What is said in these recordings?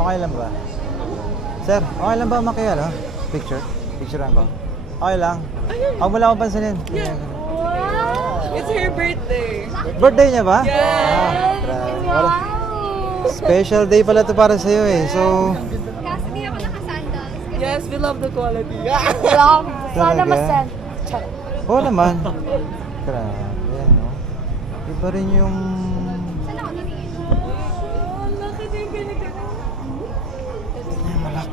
Okay lang ba? Sir, okay lang ba makialo? Picture? Picturean ko. Okay lang. Huwag mo lang akong pansinin. Yeah. Wow! It's her birthday. Birthday niya ba? Yeah. Special day pala to para sa'yo eh. So, Kasi di ako naka-sandals. Yes, we love the quality. Love. Sana ma-send. oo naman. Grabe, no? Iba rin yung... Saan ako tumingin? Oh, laki din pinagkakaroon. Ay, malak.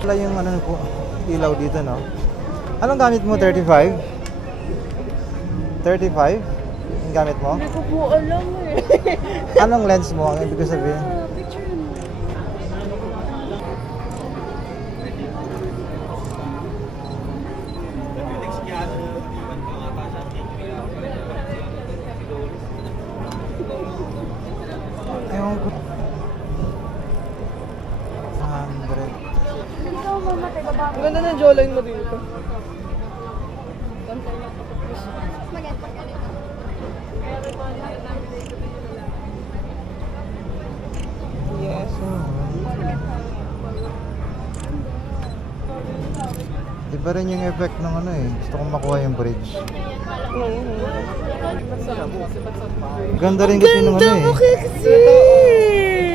Wala yung ano po, ilaw dito, no? Anong gamit mo? 35? 35? Yung gamit mo? Hindi ko po alam eh. Anong lens mo? Ang ibig ko sabihin? Picture mo. Ewan ko. 100. Ikaw mamatay baba. Ang ganda ng jawline mo dito. Maganda ganito. Yes. Iba rin yung effect ng ano eh. Gusto kong makuha yung bridge. Ganda rin kasi ng ano eh. kasi!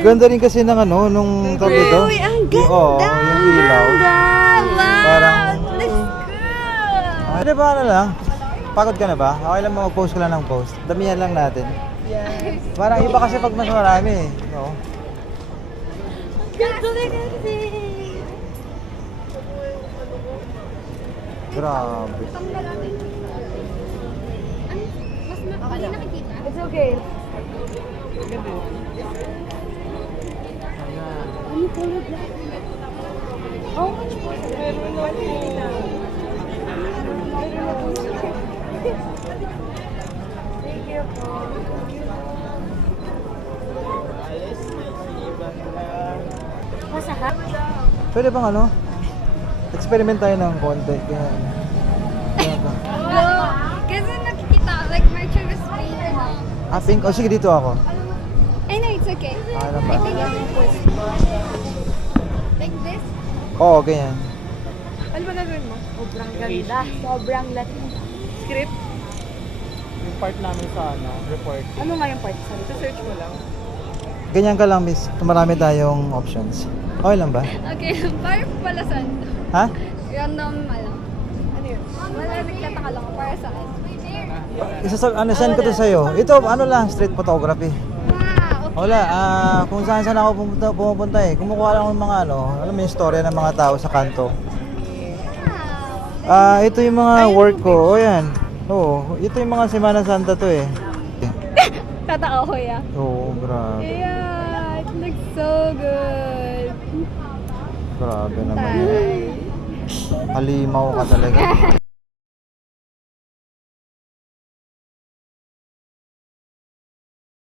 Ganda rin kasi ng ano, nung tawag dito. Uy, ang ganda! Oo, yung ilaw. Wow! Parang- Let's go! Pwede ba ano lang? Pagod ka na ba? Okay lang mag-post ko lang ng post. Damihan lang natin. Yes. Parang iba kasi pag mas marami eh. No? Ganda kasi! Grabe. Tanggal natin. Ano? Mas hindi nakikita? It's okay. Ano color black? How much po? Meron na po. Thank you po. Masarap? Pwede bang ano? Experiment tayo ng konti. Ganyan. Ganyan ba? No. Kasi nakikita, like merchant is painted na. Ah, pink. O sige, dito ako. I know, it's okay. Okay lang ba? I think it's like this. Oo, ganyan. Ano ba gagawin mo? Sobrang ganda. Sobrang lati. Script? Yung part namin sa ano, report. Ano nga yung part? Sorry. Search mo lang. Ganyan ka lang, miss. Marami tayong options. Okay lang ba? Okay, para pala saan? Ha? Random, ano. Ano yun? Wala, nagtataka lang para saan. Send ko to sa'yo. Ito, ano lang, street photography. Wow, okay. Wala, kung saan saan ako pumupunta eh. Kumukuha lang ng mga ano, alam mo yung storya ng mga tao sa kanto. Wow. Ito yung mga work ko. O yan. Oo, ito yung mga Semana Santa to eh. Tataka ko, yeah. Oo, grabe. Yeah, it looks so good. Grabe naman. Halimaw ka talaga.